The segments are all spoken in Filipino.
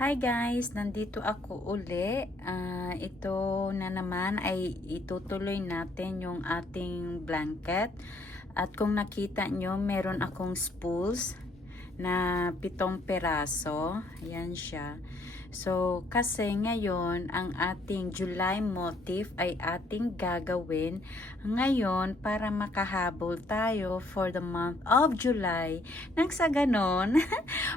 Hi guys, nandito ako uli. Ito na naman ay itutuloy natin yung ating blanket. At kung nakita nyo, meron akong spools na 7 peraso. Ayan siya. So, kasi ngayon, ang ating July motif ay ating gagawin ngayon para makahabol tayo for the month of July. Nang sa ganon,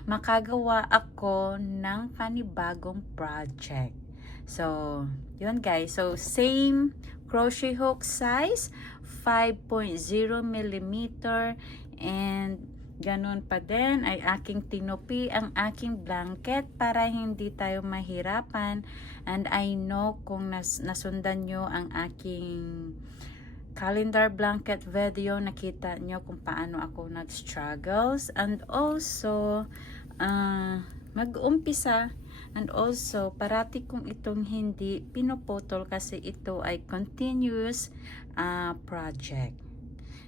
makagawa ako ng panibagong project. So, yun guys. So, same crochet hook size, 5.0 millimeter, and ganun pa din ay aking tinupi ang aking blanket para hindi tayo mahirapan. And I know kung nasundan nyo ang aking calendar blanket video, nakita nyo kung paano ako nag-struggles. And also, mag-umpisa. And also, parati kong itong hindi pinuputol kasi ito ay continuous project.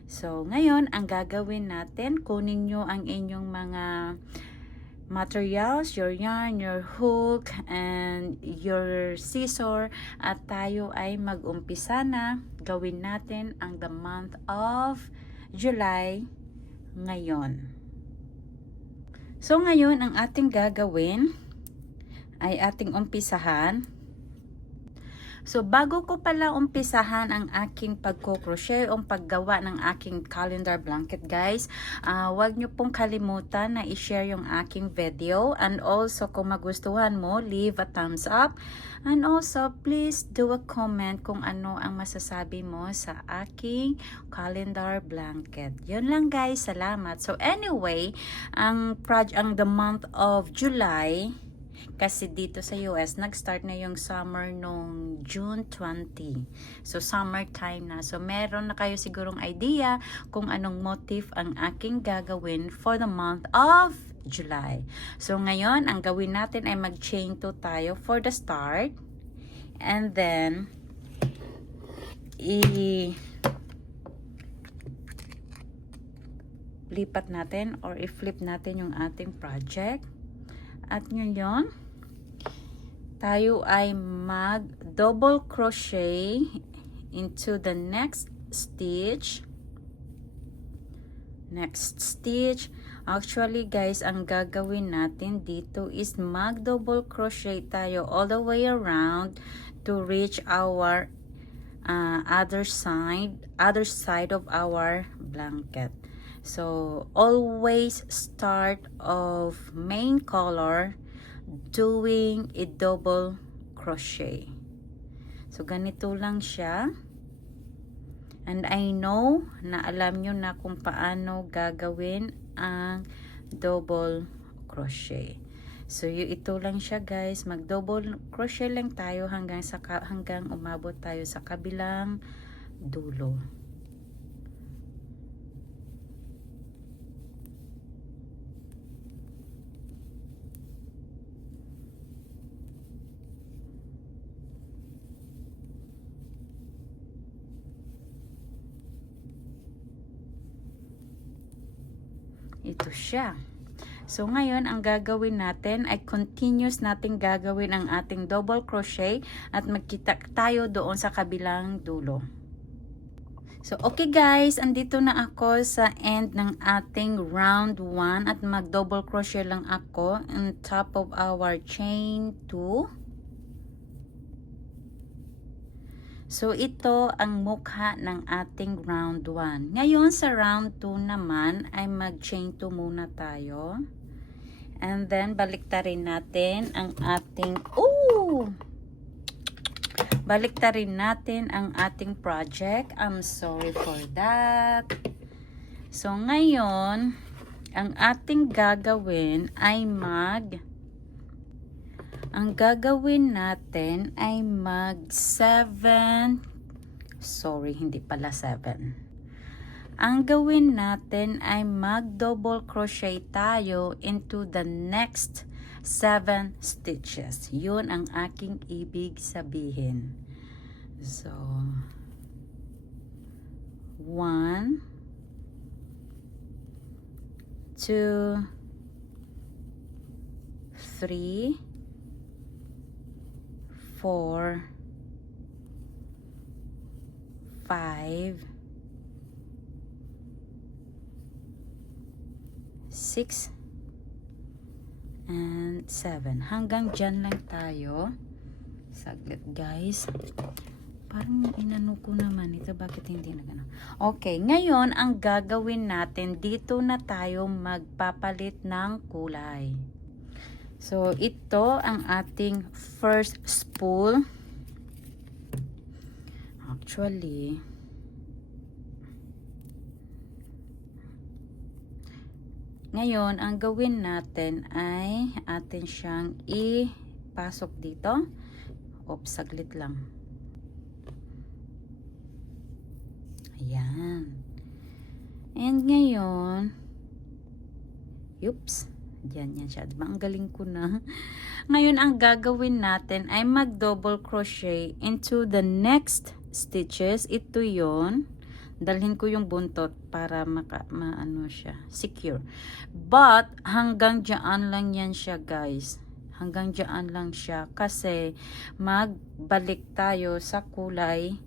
So, ngayon, ang gagawin natin, kunin nyo ang inyong mga materials, your yarn, your hook, and your scissor, at tayo ay mag-umpisa na. Gawin natin ang the month of July ngayon. So, ngayon, ang ating gagawin ay ating umpisahan. So, bago ko pala umpisahan ang aking pagko-crochet o paggawa ng aking calendar blanket, guys, huwag nyo pong kalimutan na i-share yung aking video. And also, kung magustuhan mo, leave a thumbs up. And also, please do a comment kung ano ang masasabi mo sa aking calendar blanket. Yun lang, guys. Salamat. So, anyway, ang the month of July, kasi dito sa US, nag-start na yung summer nung June 20. So, summer time na. So, meron na kayo sigurong idea kung anong motif ang aking gagawin for the month of July. So, ngayon, ang gawin natin ay mag-chain 2 tayo for the start. And then, lipat natin or i-flip natin yung ating project. At ngayon, tayo ay mag double crochet into the next stitch. Actually guys, ang gagawin natin dito is mag double crochet tayo all the way around to reach our other side of our blanket. So always start of main color doing a double crochet. So ganito lang siya. And I know na alam nyo na kung paano gagawin ang double crochet. So ito lang siya guys, mag double crochet lang tayo hanggang umabot tayo sa kabilang dulo. Ito siya. So, ngayon, ang gagawin natin ay continuous natin gagawin ang ating double crochet at magkita tayo doon sa kabilang dulo. So, okay guys, andito na ako sa end ng ating round 1 at mag double crochet lang ako on top of our chain 2. So, ito ang mukha ng ating round 1. Ngayon, sa round 2 naman, ay mag-chain 2 muna tayo. And then, baliktarin natin ang ating, baliktarin natin ang ating project. I'm sorry for that. So, ngayon, ang ating gagawin ay ang gagawin natin ay mag 7, sorry, hindi pala 7. Ang gawin natin ay mag double crochet tayo into the next 7 stitches. Yun ang aking ibig sabihin. So, 1, 2, 3, 4, 5, 6, and 7. Hanggang dyan lang tayo. Saglit guys. Parang inano ko naman ito. Bakit hindi na gano'n? Okay, ngayon ang gagawin natin, dito na tayo magpapalit ng kulay. So, ito ang ating first spool. Actually, ngayon, ang gawin natin ay atin siyang ipasok dito. Oops, saglit lang. Ayan. And ngayon, oops, yan siya. Diba? Ang galing ko na. Ngayon, ang gagawin natin ay mag-double crochet into the next stitches. Ito yon. Dalhin ko yung buntot para maano siya, secure. But, hanggang dyan lang yan siya, guys. Hanggang dyan lang siya. Kasi, magbalik tayo sa kulay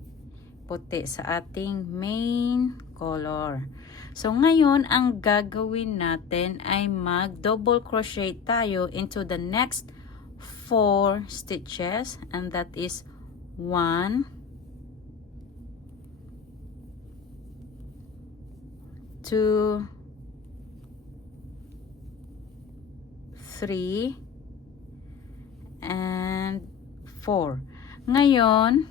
puti sa ating main color. So, ngayon, ang gagawin natin ay mag-double crochet tayo into the next 4 stitches. And that is 1, 2, 3, and 4. Ngayon,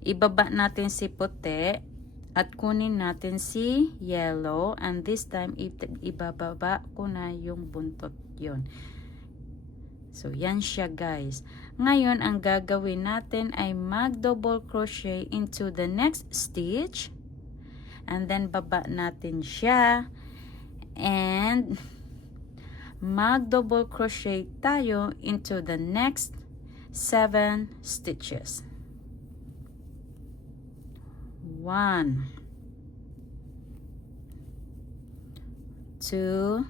ibaba natin si puti at kunin natin si yellow, and this time ibababa ko na yung buntot yon. So yan siya guys. Ngayon ang gagawin natin ay mag double crochet into the next stitch, and then baba natin siya, and mag double crochet tayo into the next 7 stitches. 1, 2,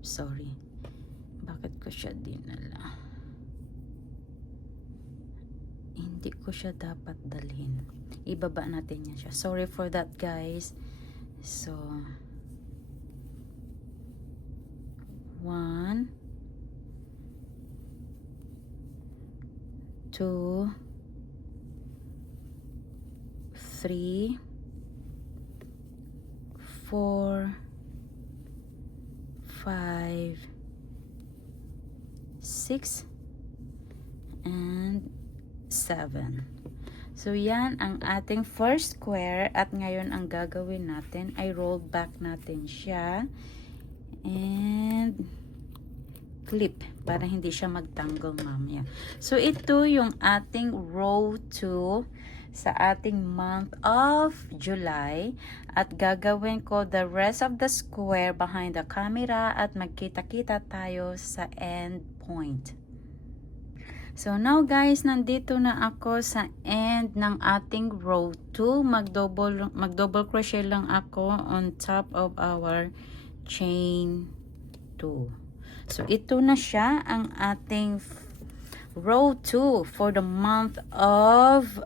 sorry, bakit ko siya dinala? Hindi ko siya dapat dalhin. Ibaba natin yan siya. Sorry for that guys. So 1, 2, 3, 4, 5, 6, and 7. So, yan ang ating first square. At ngayon, ang gagawin natin ay roll back natin siya. And clip para hindi siya magtangle mamaya. So, ito yung ating row 2 sa ating month of July, at gagawin ko the rest of the square behind the camera at magkita-kita tayo sa end point. So now guys, nandito na ako sa end ng ating row 2. Mag-double crochet lang ako on top of our chain 2. So ito na siya ang ating row 2 for the month of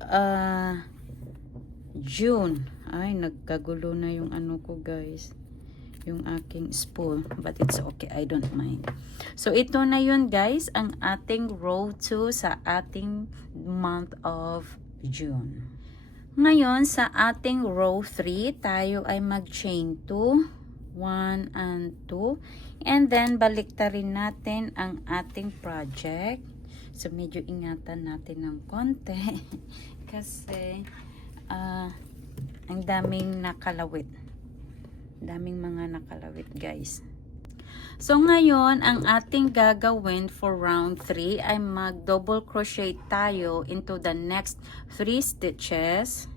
June. Ay, nagkagulo na yung ano ko guys, yung aking spool, but it's okay, I don't mind. So ito na yun guys, ang ating row 2 sa ating month of June. Ngayon sa ating row 3, tayo ay mag chain 2, 1 and 2, and then baliktarin natin ang ating project. So, medyo ingatan natin ng konti kasi ang daming nakalawit. Daming mga nakalawit, guys. So, ngayon, ang ating gagawin for round 3 ay mag-double crochet tayo into the next 3 stitches.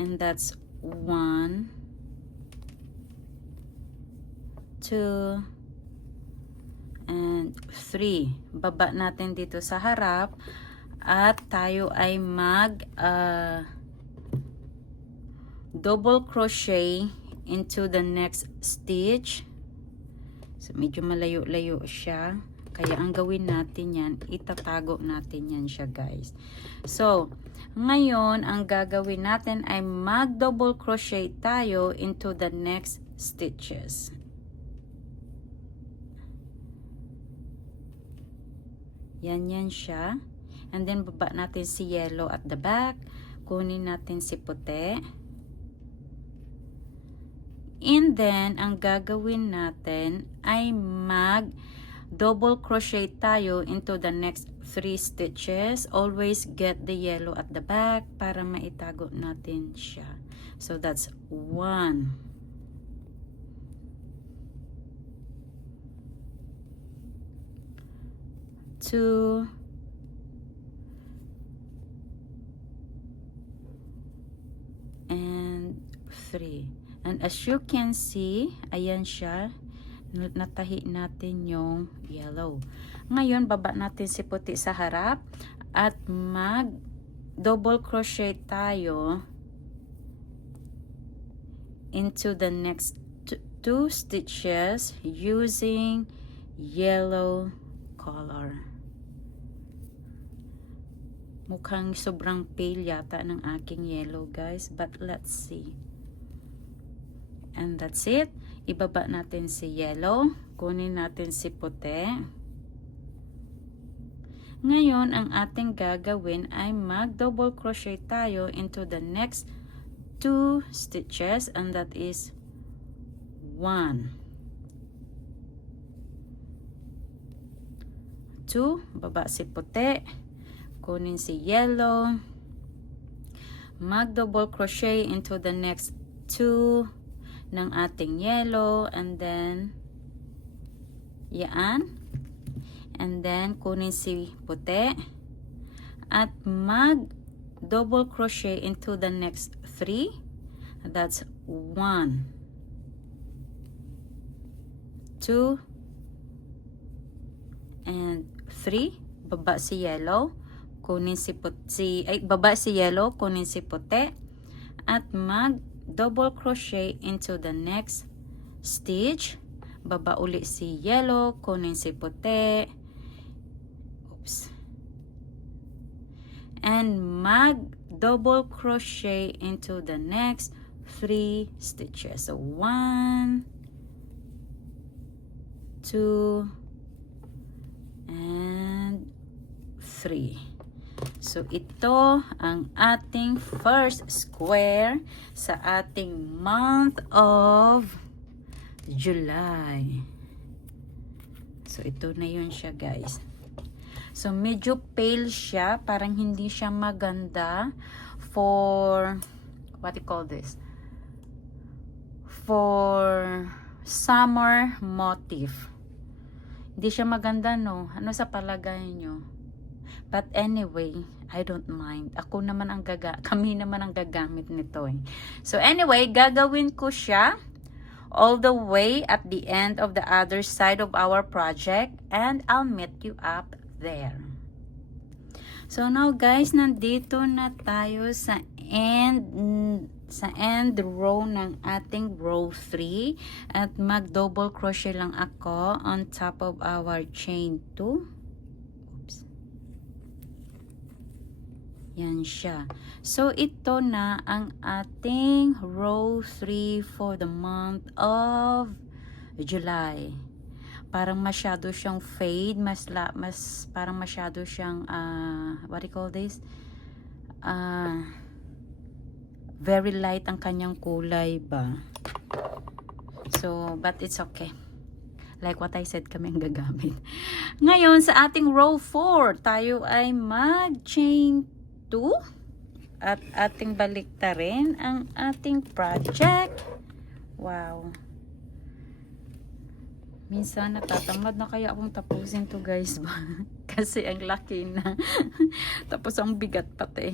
And that's 1, 2, and 3. Baba natin dito sa harap at tayo ay mag double crochet into the next stitch. So medyo malayo-layo siya. Kaya ang gawin natin yan, itatago natin yan siya guys. So, ngayon, ang gagawin natin ay mag-double crochet tayo into the next stitches. Yan siya. And then, baba natin si yellow at the back. Kunin natin si puti. And then, ang gagawin natin ay double crochet tayo into the next 3 stitches. Always get the yellow at the back para maitago natin siya. So, that's 1. 2, and 3. And as you can see, ayan siya, natahi natin yung yellow. Ngayon, baba natin si puti sa harap at mag double crochet tayo into the next 2 stitches using yellow color. Mukhang sobrang pale yata ng aking yellow guys, but let's see. And that's it. Ibaba natin si yellow, kunin natin si puti. Ngayon, ang ating gagawin ay mag double crochet tayo into the next 2 stitches, and that is 1, 2, baba si puti, kunin si yellow, mag double crochet into the next 2 ng ating yellow, and then yan, and then kunin si puti at mag double crochet into the next 3, that's 1, 2, and 3, baba si yellow, kunin si puti, baba si yellow, kunin si puti at mag double crochet into the next stitch, baba uli si yellow, kunin si puti, oops, and mag double crochet into the next 3 stitches. So 1, 2, and 3. So, ito ang ating first square sa ating month of July. So, ito na yun siya, guys. So, medyo pale siya. Parang hindi siya maganda for, what you call this? For summer motif. Hindi siya maganda, no? Ano sa palagay nyo? But anyway, I don't mind. Kami naman ang gagamit nito eh. So anyway, gagawin ko siya all the way at the end of the other side of our project, and I'll meet you up there. So now guys, nandito na tayo sa end row ng ating row 3 at mag double crochet lang ako on top of our chain 2. Yan siya. So, ito na ang ating row 3 for the month of July. Parang masyado siyang fade. Parang masyado siyang, what do you call this? Very light ang kanyang kulay ba? So, but it's okay. Like what I said, kami ang gagamit. Ngayon, sa ating row 4, tayo ay mag-chain 2 at ating baliktarin ang ating project. Wow. Minsan natatamad na kaya akong tapusin to guys ba? Kasi ang laki na. Tapos ang bigat pati.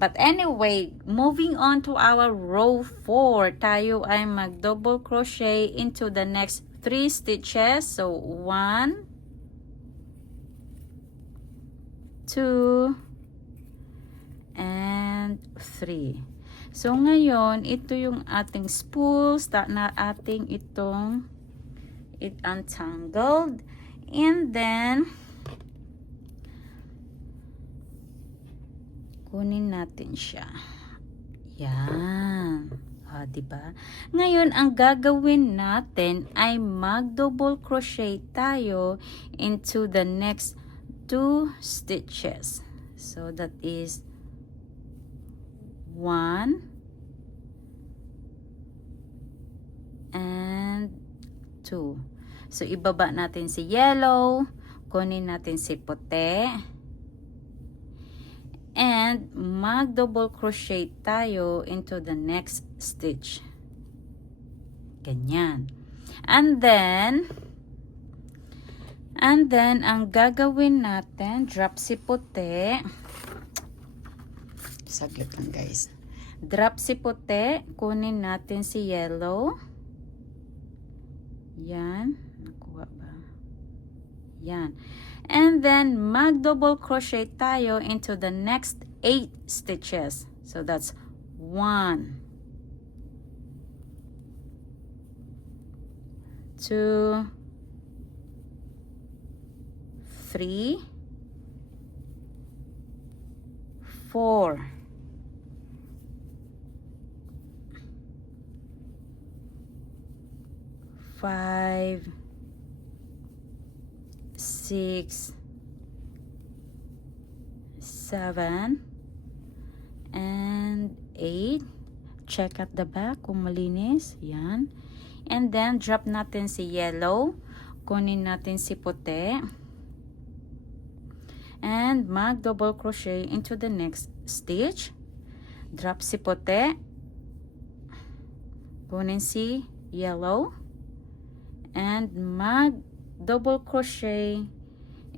But anyway, moving on to our row 4, tayo ay mag double crochet into the next 3 stitches. So 1, 2, and 3. So, ngayon, ito yung ating spools na ating itong untangled. And then, kunin natin siya. Yan. Diba? Ngayon, ang gagawin natin ay mag-double crochet tayo into the next 2 stitches. So, that is 1 and 2. So, ibaba natin si yellow, kunin natin si puti, and mag-double crochet tayo into the next stitch. Ganyan. And then, ang gagawin natin, drop si puti. Saglit lang guys. Drop si puti, kunin natin si yellow. Yan. Nakuha ba? Yan. And then, mag-double crochet tayo into the next 8 stitches. So, that's 1, 2, 3, 4, 5, 6, 7, and 8. Check at the back kung malinis. Yan. And then, drop natin si yellow. Kunin natin si puti. And mag-double crochet into the next stitch. Drop si puti. Kunin si yellow. And mag-double crochet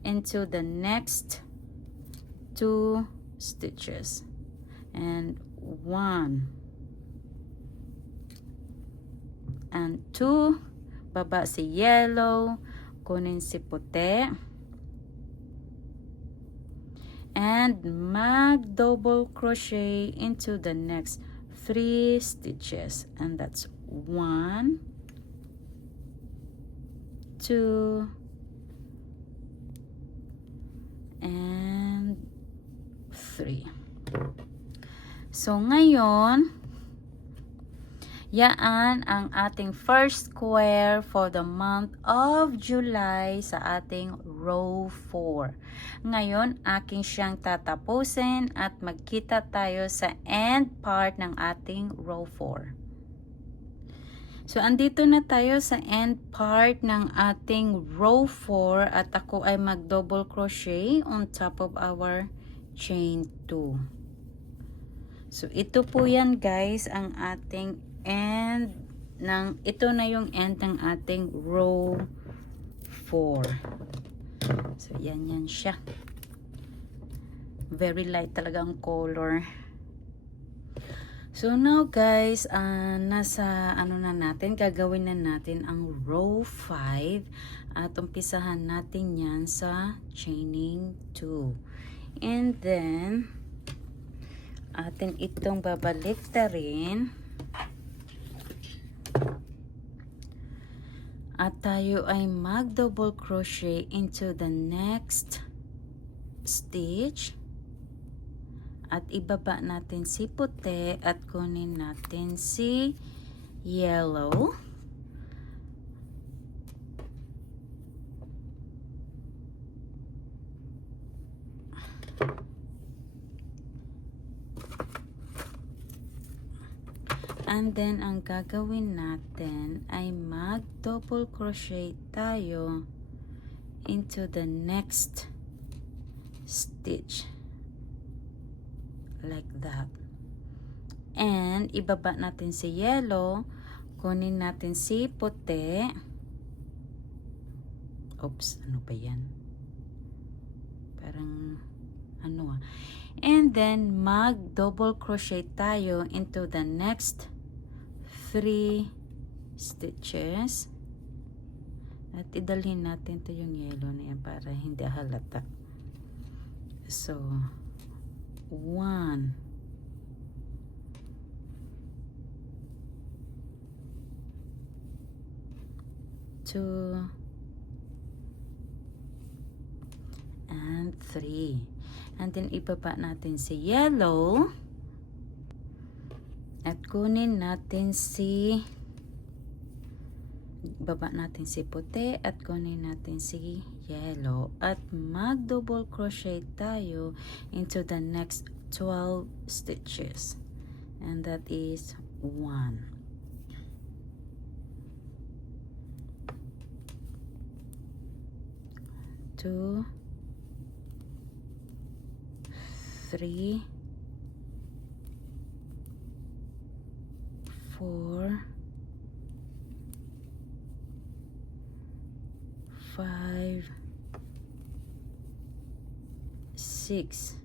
into the next 2 stitches. And 1 and 2. Baba si yellow. Kunin si puti. And mag-double crochet into the next 3 stitches. And that's 1, 2, and 3. So, ngayon, yaan ang ating first square for the month of July sa ating row 4. Ngayon, aking siyang tatapusin at magkita tayo sa end part ng ating row 4. So, andito na tayo sa end part ng ating row 4 at ako ay mag-double crochet on top of our chain 2. So, ito po yan guys, ang ating end ng, ito na yung end ng ating row 4. So, yan siya. Very light talaga ang color. So, now guys, nasa ano na natin, gagawin na natin ang row 5 at umpisahan natin yan sa chaining 2. And then, atin itong babalik ta rin. At tayo ay mag-double crochet into the next stitch. At ibaba natin si puti at kunin natin si yellow. And then, ang gagawin natin ay mag-double crochet tayo into the next stitch. Like that. And, ibaba natin si yellow. Kunin natin si puti. Oops, ano ba yan? Parang, ano And then, mag-double crochet tayo into the next 3 stitches. At idalhin natin to yung yellow na yan para hindi halata. So, 1, 2, and 3. And then ibaba natin si yellow. At kunin natin si baba natin si puti at kunin natin si yellow at mag double crochet tayo into the next 12 stitches, and that is 1, 2, 3, 4, 5, 6,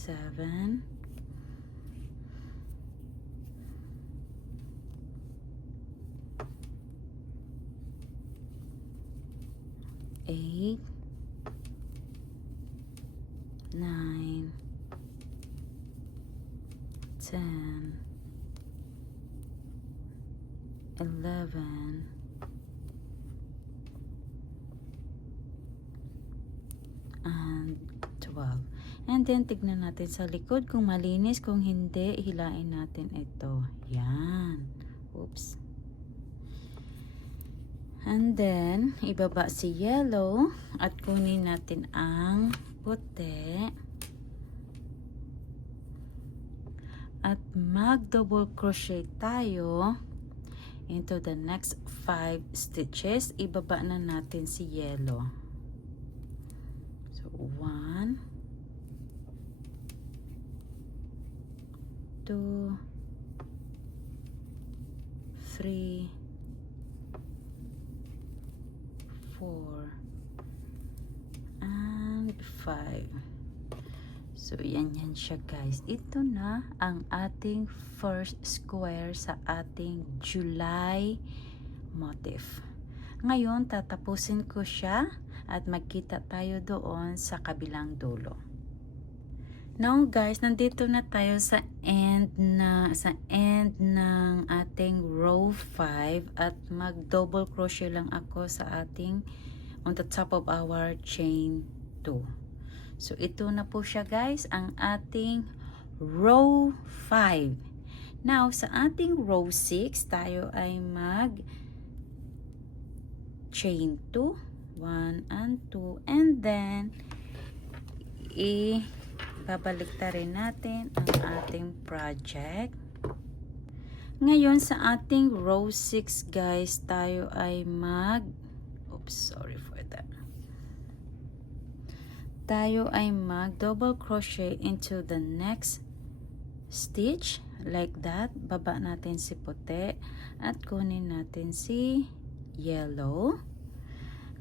7, 8, 9, 10, 11, and 12. And then tignan natin sa likod kung malinis, kung hindi hilain natin ito. Yan. Oops. And then ibaba si yellow at kunin natin ang puti at mag double crochet tayo into the next 5 stitches. Ibaba na natin si yellow. So 1, 2, 3, 4, and 5. So yan siya guys. Ito na ang ating first square sa ating July motif. Ngayon tatapusin ko siya at magkita tayo doon sa kabilang dulo. Now guys, nandito na tayo sa end ng ating row 5 at mag double crochet lang ako sa ating on the top of our chain 2. So ito na po siya guys, ang ating row 5. Now sa ating row 6 tayo ay mag chain 2, 1 and 2, and then babalik ta rin natin ang ating project. Ngayon sa ating row 6 guys, tayo ay tayo ay mag double crochet into the next stitch like that. Baba natin si puti at kunin natin si yellow.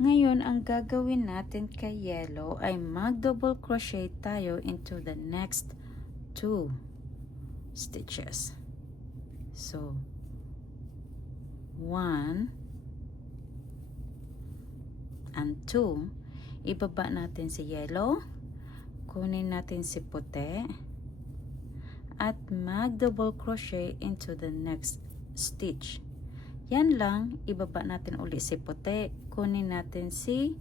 Ngayon, ang gagawin natin kay yellow ay mag double crochet tayo into the next 2 stitches. So 1 and 2, ibaba natin si yellow, kunin natin si puti at mag double crochet into the next stitch. Yan lang, ibaba natin uli si puti, kunin natin si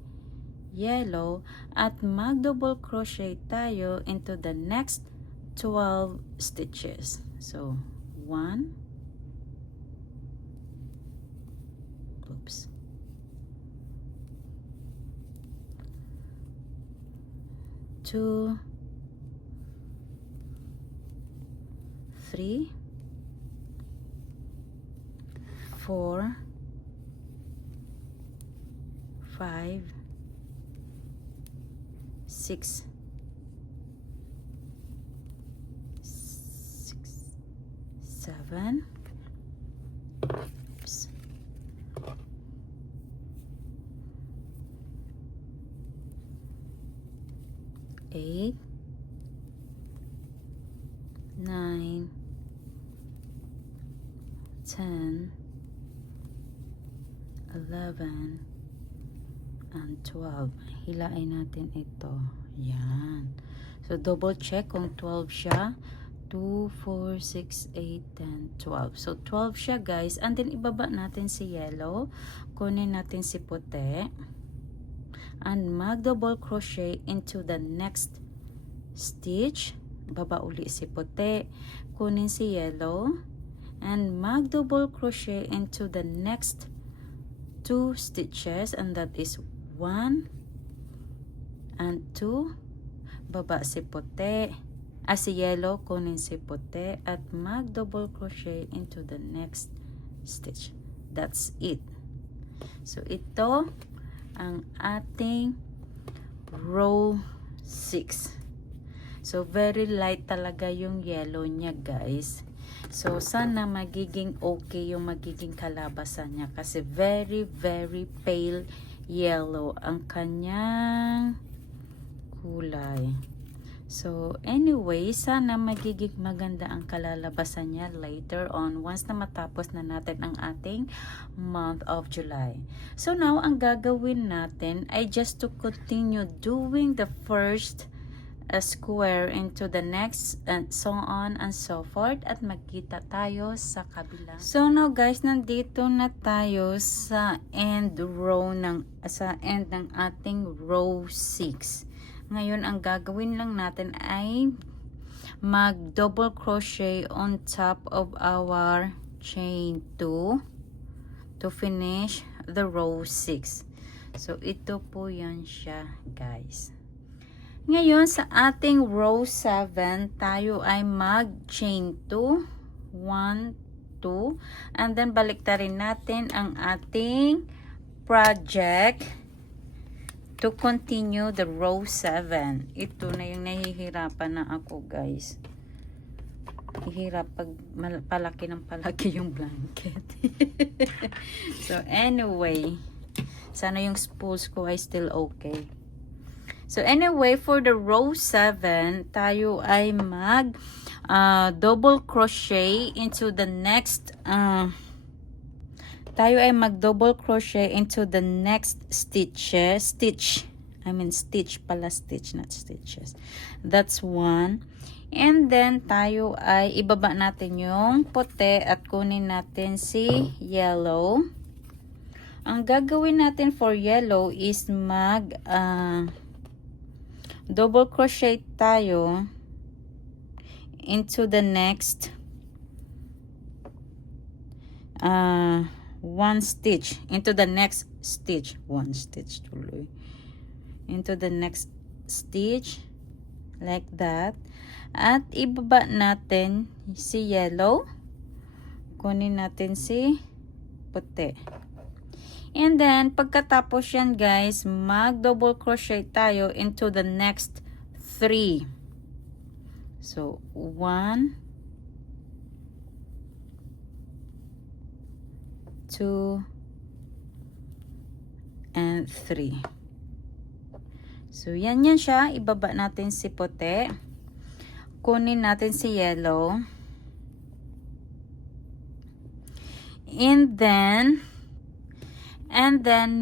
yellow at mag double crochet tayo into the next 12 stitches. So 1, 2, 3, 4, 5, 6, 7, 8, 9, 10, 11, and 12. Hilain natin ito. Yan. So, double check kung 12 siya. 2, 4, 6, 8, 10, 12. So, 12 siya guys. And then, ibaba natin si yellow. Kunin natin si puti. and mag double crochet into the next stitch. Baba uli si puti, kunin si yellow, and mag double crochet into the next 2 stitches, and that is 1 and 2. Baba si puti, si yellow, kunin si puti, at mag double crochet into the next stitch. That's it. So ito ang ating row 6. So very light talaga yung yellow niya, guys. So sana magiging okay yung magiging kalabasan niya, kasi very pale yellow ang kanyang kulay. So anyway, sana magiging maganda ang kalalabasan niya later on once na matapos na natin ang ating month of July. So now, ang gagawin natin ay just to continue doing the first square into the next, and so on and so forth, at magkita tayo sa kabila. So now guys, nandito na tayo sa end ng ating row 6. Ngayon, ang gagawin lang natin ay mag double crochet on top of our chain 2 to finish the row 6. So ito po yan siya, guys. Ngayon, sa ating row 7, tayo ay mag chain 2, 1, 2, and then baliktarin natin ang ating project to continue the row 7. Ito na yung nahihirapan na ako, guys. Hirap pag palaki ng palaki yung blanket. So anyway, sana yung spools ko ay still okay. So anyway, for the row 7, tayo ay mag double crochet into the next double crochet into the next stitch, not stitches. That's 1. And then tayo ay ibaba natin yung puti at kunin natin si yellow. Ang gagawin natin for yellow is mag double crochet tayo into the next 1 stitch, into the next stitch, 1 stitch tuloy, into the next stitch like that, at ibaba natin si yellow, kunin natin si puti, and then pagkatapos yan, guys, mag double crochet tayo into the next 3. So 1, 2, and 3. So yan siya. Ibaba natin si puti, kunin natin si yellow, and then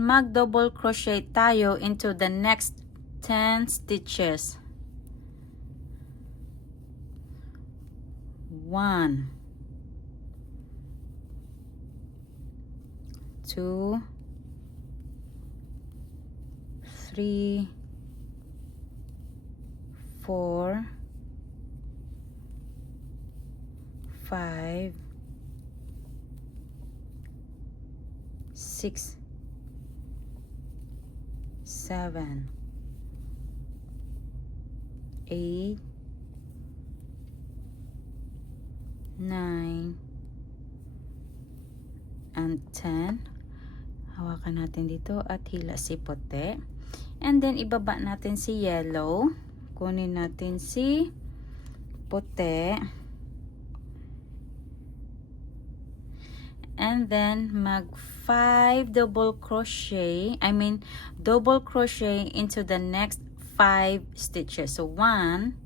mag double crochet tayo into the next 10 stitches. 1, 2, 3, 4, 5, 6, 7, 8, 9, and 10. Hawakan natin dito at hila si puti. And then ibaba natin si yellow. Kunin natin si puti. And then mag 5 double crochet into the next 5 stitches. So 1,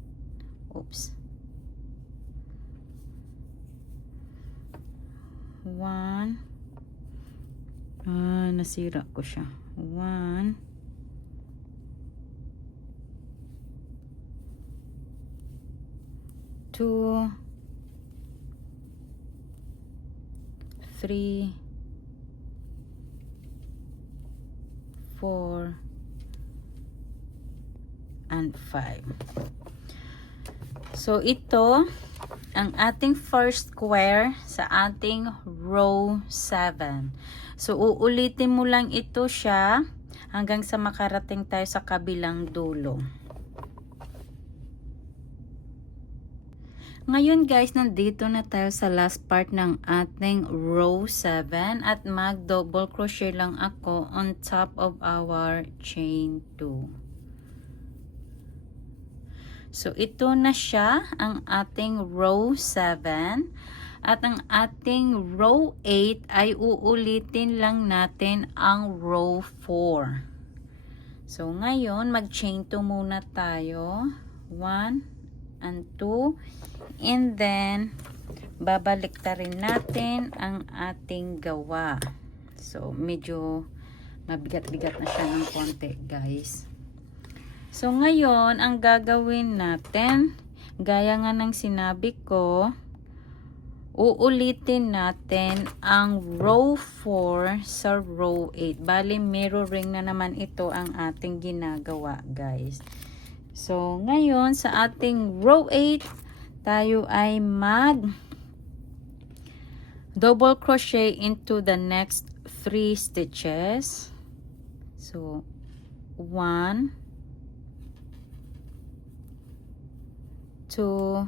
oops, 1, nasira ko siya. 1, 2, 3, 4, and 5. So, ito ang ating first square sa ating row 7. So, uulitin mo lang ito siya hanggang sa makarating tayo sa kabilang dulo. Ngayon guys, nandito na tayo sa last part ng ating row 7 at mag double crochet lang ako on top of our chain 2. So, ito na siya ang ating row 7. At ang ating row 8 ay uulitin lang natin ang row 4. So, ngayon, mag-chain 2 muna tayo. 1 and 2. And then, babalik ta rin natin ang ating gawa. So, medyo mabigat-bigat na siya ng konti, guys. So, ngayon, ang gagawin natin, gaya nga ng sinabi ko, uulitin natin ang row 4 sa row 8. Bali, mirroring na naman ito ang ating ginagawa, guys. So, ngayon, sa ating row 8, tayo ay mag double crochet into the next 3 stitches. So, 1, 2,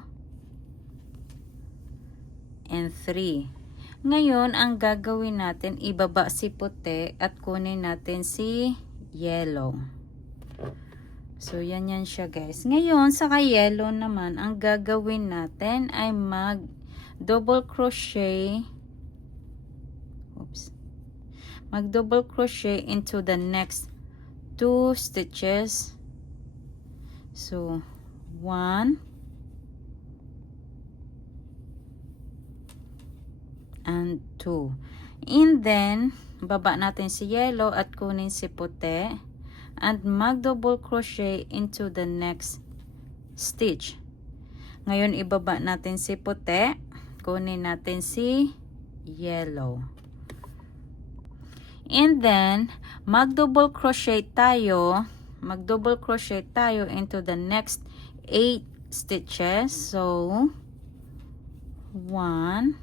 and 3. Ngayon, ang gagawin natin, ibaba si puti at kunin natin si yellow. So, yan siya guys. Ngayon, sa yellow naman, ang gagawin natin ay mag double crochet. Mag double crochet into the next 2 stitches. So, 1, and 2. And then, baba natin si yellow at kunin si puti. And mag double crochet into the next stitch. Ngayon, ibaba natin si puti. Kunin natin si yellow. And then, mag double crochet tayo. Mag double crochet tayo into the next 8 stitches. So, 1,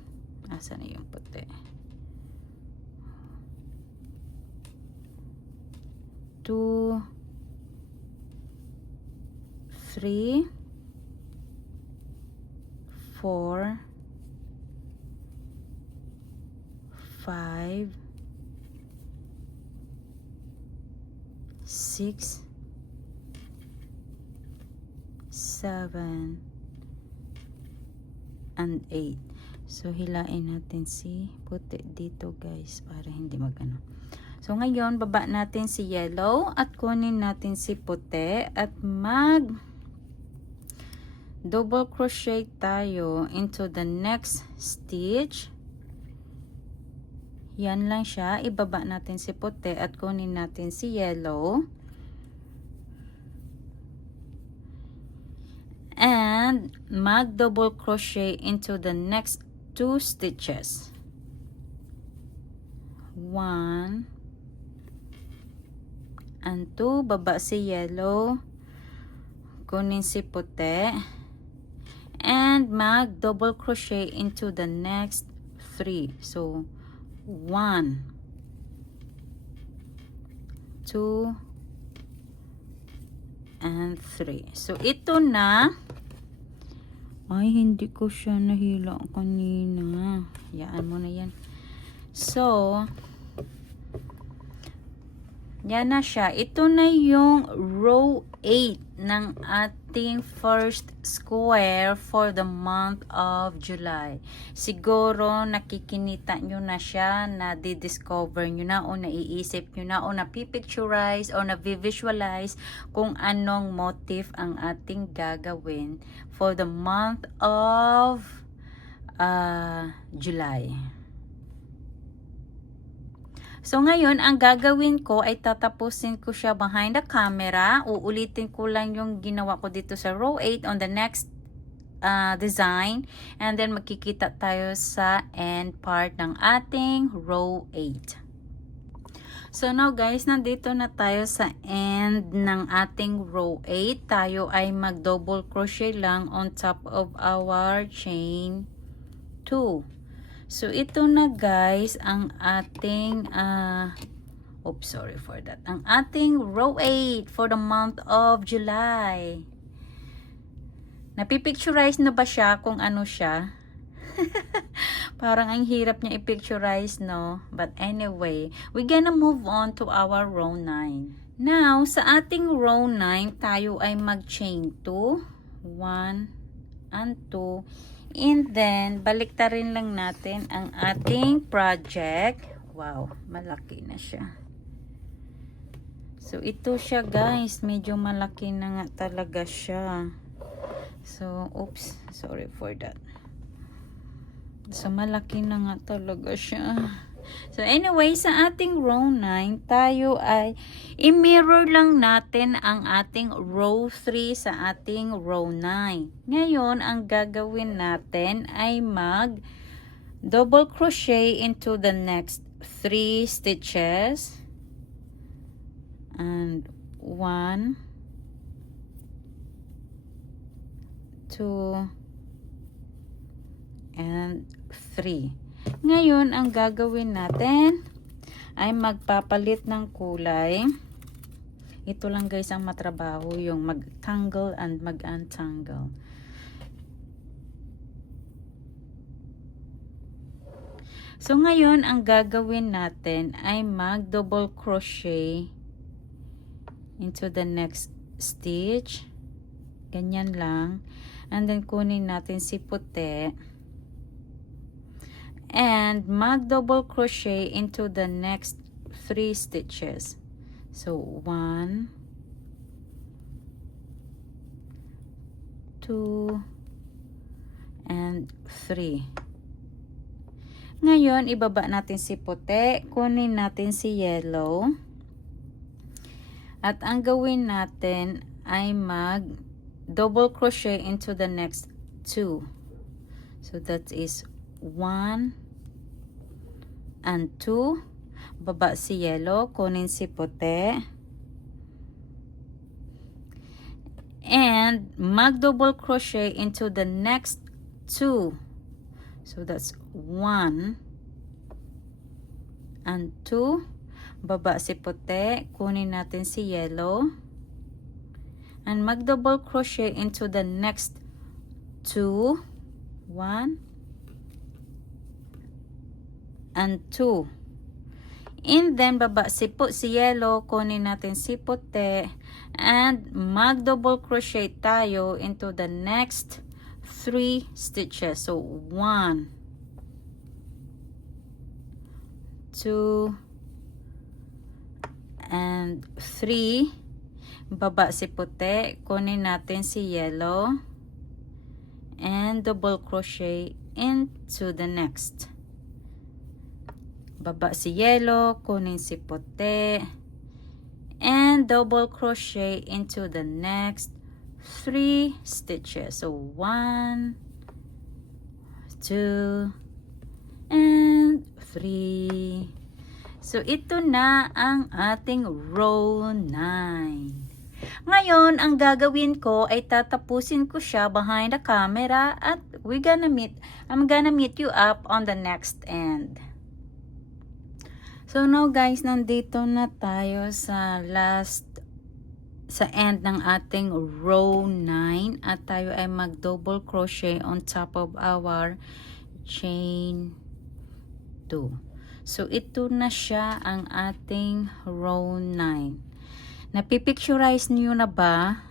asan na yung puti? 2, 3, 4, 5, 6, 7, and 8. So, hilain natin si puti dito guys para hindi magano. So, ngayon, baba natin si yellow at kunin natin si puti at mag double crochet tayo into the next stitch. Yan lang siya. Ibaba natin si puti at kunin natin si yellow. And mag double crochet into the next 2 stitches. 1 and 2. Baba si yellow. Kunin si puti. And mag double crochet into the next 3. So, 1, 2, and 3. So, ito na. Ay, hindi ko siya nahila kanina. Yaan mo na yan. So, yan na siya. Ito na yung row 8 ng ating first square for the month of July. Siguro nakikinita nyo na siya, na di-discover nyo na o naiisip nyo na o napipicturize o na-visualize kung anong motif ang ating gagawin for the month of July. So, ngayon, ang gagawin ko ay tatapusin ko siya behind the camera. Uulitin ko lang yung ginawa ko dito sa row 8 on the next design. And then, magkikita tayo sa end part ng ating row 8. So now guys, nandito na tayo sa end ng ating row 8. Tayo ay mag double crochet lang on top of our chain 2. So ito na guys ang ating oops, sorry for that. Ang ating row 8 for the month of July. Napipicturize na ba siya kung ano siya? Parang ang hirap niya i-picturize, no? But anyway, we're gonna move on to our row 9. Now, sa ating row 9, tayo ay mag-chain 2, 1, and 2. And then, baliktarin lang natin ang ating project. Wow, malaki na siya. So, ito siya guys. Medyo malaki na nga talaga siya. So, oops, sorry for that. So, malaki na nga talaga siya. So, anyway, sa ating row 9, tayo ay i-mirror lang natin ang ating row 3 sa ating row 9. Ngayon, ang gagawin natin ay mag double crochet into the next 3 stitches. And 1, 2, and 3. Ngayon, ang gagawin natin ay magpapalit ng kulay. Ito lang guys ang matrabaho, yung mag-tangle and mag-untangle. So, ngayon, ang gagawin natin ay mag-double crochet into the next stitch. Ganyan lang. And then, kunin natin si puti. And mag-double crochet into the next 3 stitches. So, 1, 2, and 3. Ngayon, ibaba natin si puti. Kunin natin si yellow. At ang gawin natin ay mag-double crochet into the next 2. So, that is 1 and 2. Baba si yellow, kunin si puti. And mag-double crochet into the next 2. So that's 1 and 2. Baba si puti, kunin natin si yellow. And mag-double crochet into the next 2. 1 and 2. And then, baba si yellow, kunin natin si puti, and mag-double crochet tayo into the next 3 stitches. So, 1, 2, and 3. Baba si puti, kunin natin si yellow, and double crochet into the next. Baba si yellow, kunin si puti, and double crochet into the next 3 stitches. So 1, 2, and 3. So ito na ang ating row 9. Ngayon, ang gagawin ko ay tatapusin ko siya behind the camera at I'm gonna meet you up on the next end. So now guys, nandito na tayo sa end ng ating row 9 at tayo ay mag double crochet on top of our chain 2. So ito na siya ang ating row 9. Napipicturize niyo na ba?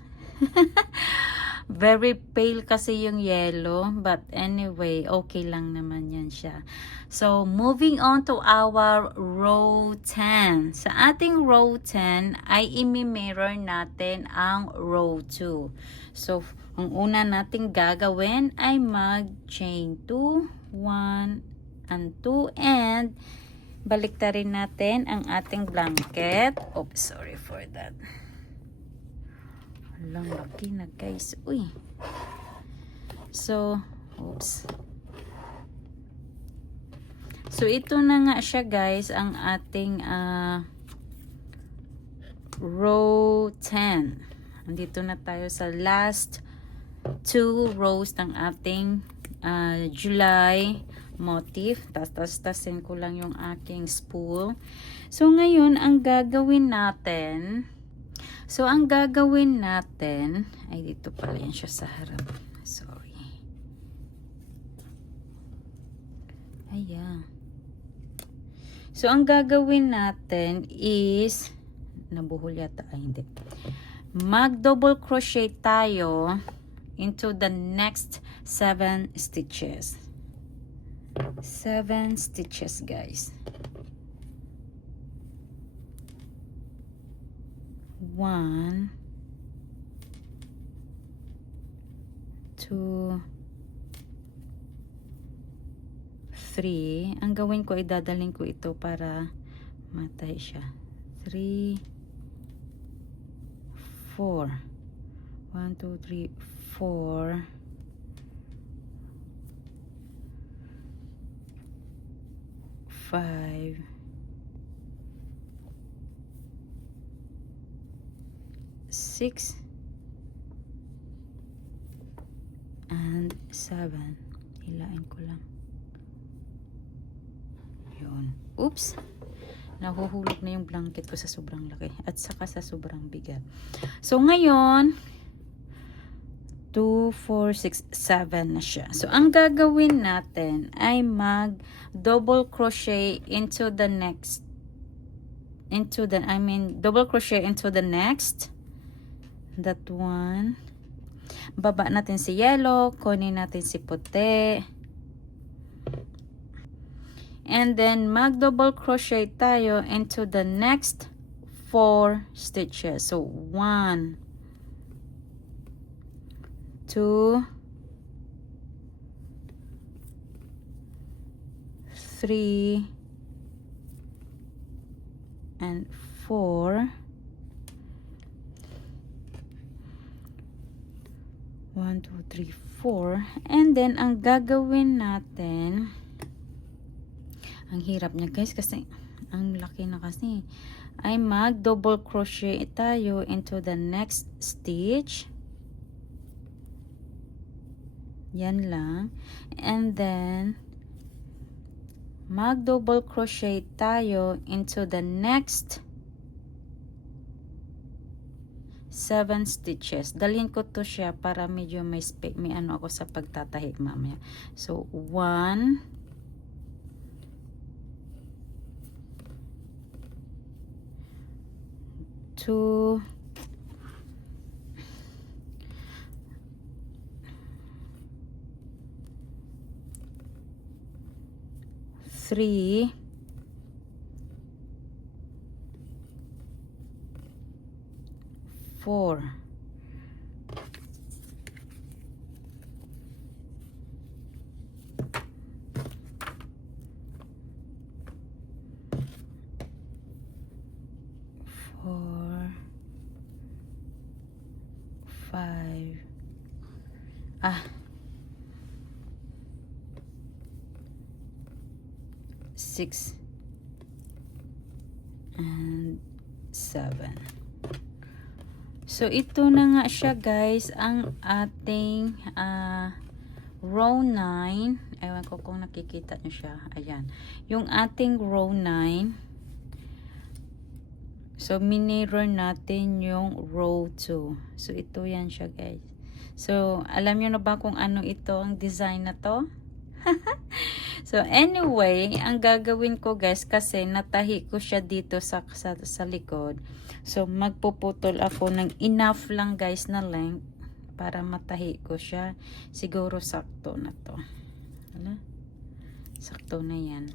Very pale kasi yung yellow, but anyway, okay lang naman yan siya. So, moving on to our row 10. Sa ating row 10 ay imi-mirror natin ang row 2. So, ang una nating gagawin ay mag-chain 2, 1, and 2, and baliktarin natin ang ating blanket. Oops, sorry for that. Lang laki na guys. Uy. So, oops. So, ito na nga siya guys, ang ating row 10. Andito na tayo sa last 2 rows ng ating July motif. Tasin ko lang yung aking spool. So ngayon ang gagawin natin, ay dito pala yan siya sa harap. Sorry. Ayan. So ang gagawin natin is, nabuhol yata, ay hindi. Mag double crochet tayo into the next 7 stitches. 7 stitches, guys. 1, 2, 3. Ang gawin ko, idadalhin ko ito para matay siya. 3, 4. 1, 2, 3, 4. 5. 6 and 7. Hilain ko lang. Yun. Oops! Nahuhulog na yung blanket ko sa sobrang laki at saka sa sobrang bigat. So ngayon, 2, 4, 6, 7 na siya. So ang gagawin natin ay mag double crochet into the next, double crochet into the next, that one. Baba natin si yellow, kunin natin si puti. And then mag double crochet tayo into the next 4 stitches. So 1, 2, 3, and 4. 1, 2, 3, 4. And then, ang gagawin natin, ang hirap niya guys kasi, ang laki na kasi, ay mag double crochet tayo into the next stitch. Yan lang. And then, mag double crochet tayo into the next 7 stitches. Dalhin ko to siya para medyo may ano ako sa pagtatahi mamaya. So 1, 2, 3, 4, 5, 6, and 7. So, ito na nga siya guys, ang ating row 9. Ewan ko kung nakikita nyo siya. Ayan. Yung ating row 9. So, minirror natin yung row 2. So, ito yan siya guys. So, alam nyo na ba kung ano ito, ang design na to? So, anyway, ang gagawin ko guys, kasi natahi ko siya dito sa likod. So, magpuputol ako ng enough lang guys na length para matahi ko siya. Siguro sakto na to. Wala? Sakto na yan.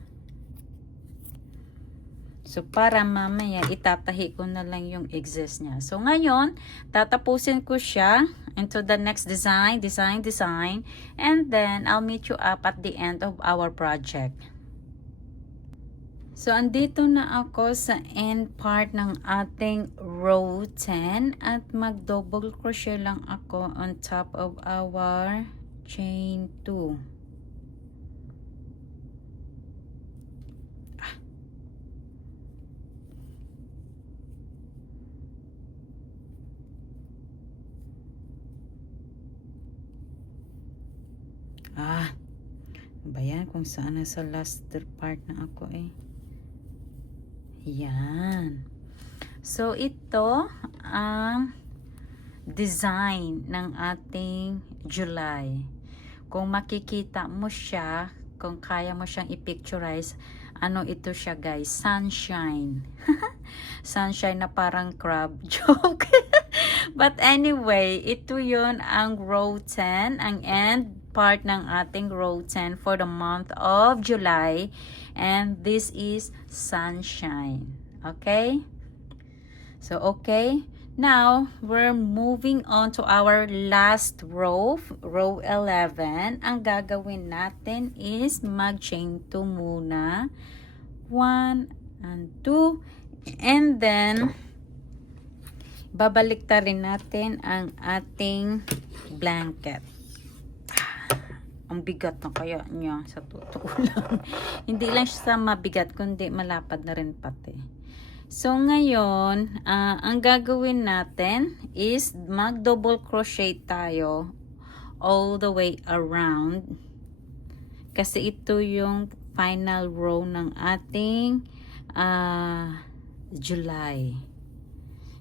So, para mamaya itatahi ko na lang yung excess niya. So, ngayon, tatapusin ko siya into the next design. And then, I'll meet you up at the end of our project. So, andito na ako sa end part ng ating row 10 at mag-double crochet lang ako on top of our chain 2. Ba yan? Kung saan na sa last part na ako eh. Yan. So, ito ang design ng ating July. Kung makikita mo siya, kung kaya mo siyang i-picturize, ano ito siya guys? Sunshine. Sunshine na parang crab. Joke. But anyway, ito yun ang row 10, ang end part ng ating row 10 for the month of July. And this is sunshine. Okay? So, okay. Now, we're moving on to our last row, row 11. Ang gagawin natin is mag-chain 2 muna. 1 and 2. And then, babalik ta rin natin ang ating blanket. Ang bigat na kaya niya sa totoo lang. Hindi lang siya mabigat, kundi malapad na rin pati. So, ngayon, ang gagawin natin is mag-double crochet tayo all the way around. Kasi ito yung final row ng ating July.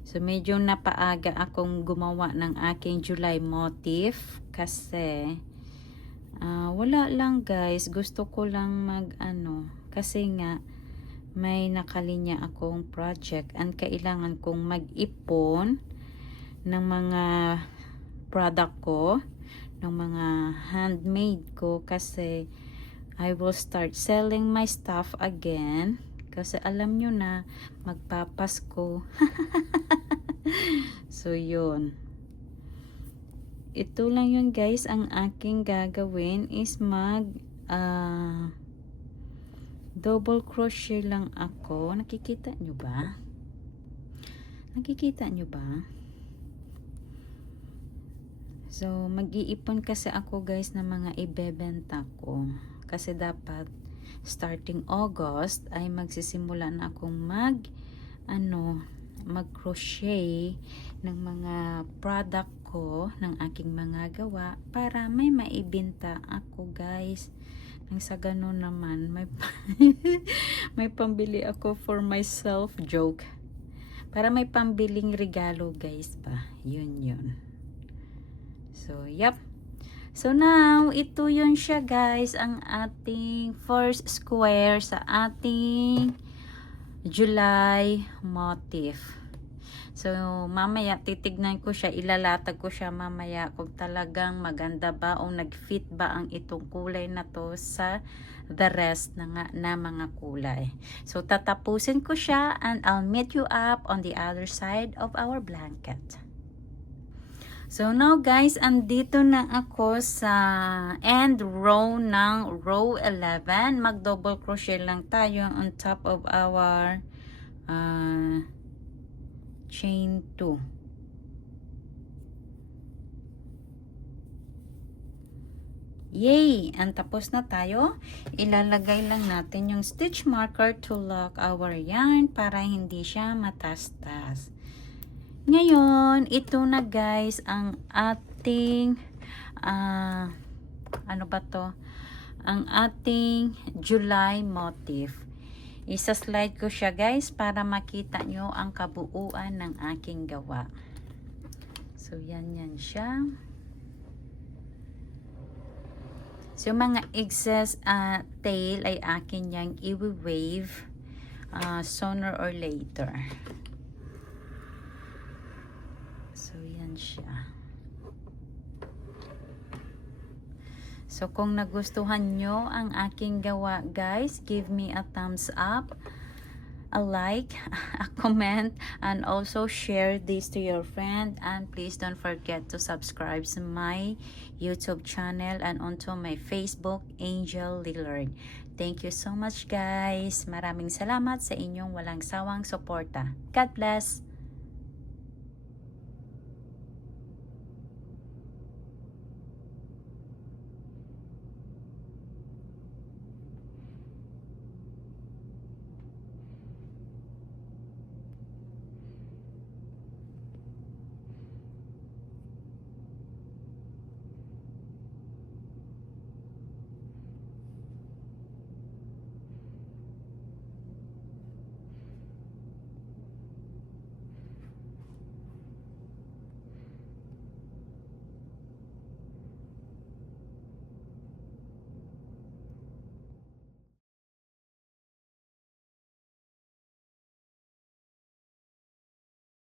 So, medyo napaaga akong gumawa ng aking July motif kasi wala lang guys. Gusto ko lang kasi nga may nakalinya akong project and kailangan kong mag-ipon ng mga product ko, ng mga handmade ko kasi I will start selling my stuff again kasi alam nyo na magpapasko. So yun, ito lang yun guys. Ang aking gagawin is double crochet lang ako. Nakikita nyo ba? Nakikita nyo ba? So, mag-iipon kasi ako guys ng mga ibebenta ko. Kasi dapat starting August ay magsisimula na akong mag-crochet ng mga product ko, ng aking mga gawa para may maibenta ako guys. Sa ganun naman, may pambili ako for myself, joke. Para may pambiling regalo, guys ba? Yun. So, yep. So, now, ito yun siya, guys. Ang ating first square sa ating July motif. So, mamaya titignan ko siya, ilalatag ko siya mamaya kung talagang maganda ba o nag-fit ba ang itong kulay na to sa the rest na mga kulay. So, tatapusin ko siya and I'll meet you up on the other side of our blanket. So, now guys, andito na ako sa end row ng row 11. Mag-double crochet lang tayo on top of our chain 2. Yay! And tapos na tayo. Ilalagay lang natin yung stitch marker to lock our yarn para hindi siya matastas. Ngayon, ito na guys ang ating ang ating July motif. Isa-slide ko siya guys para makita nyo ang kabuuan ng aking gawa. So, yan siya. So, mga excess tail ay akin yang i-wave sooner or later. So, yan siya. So, kung nagustuhan nyo ang aking gawa, guys, give me a thumbs up, a like, a comment, and also share this to your friend. And please don't forget to subscribe to my YouTube channel and onto my Facebook, Angel Lillard. Thank you so much, guys. Maraming salamat sa inyong walang sawang suporta. God bless!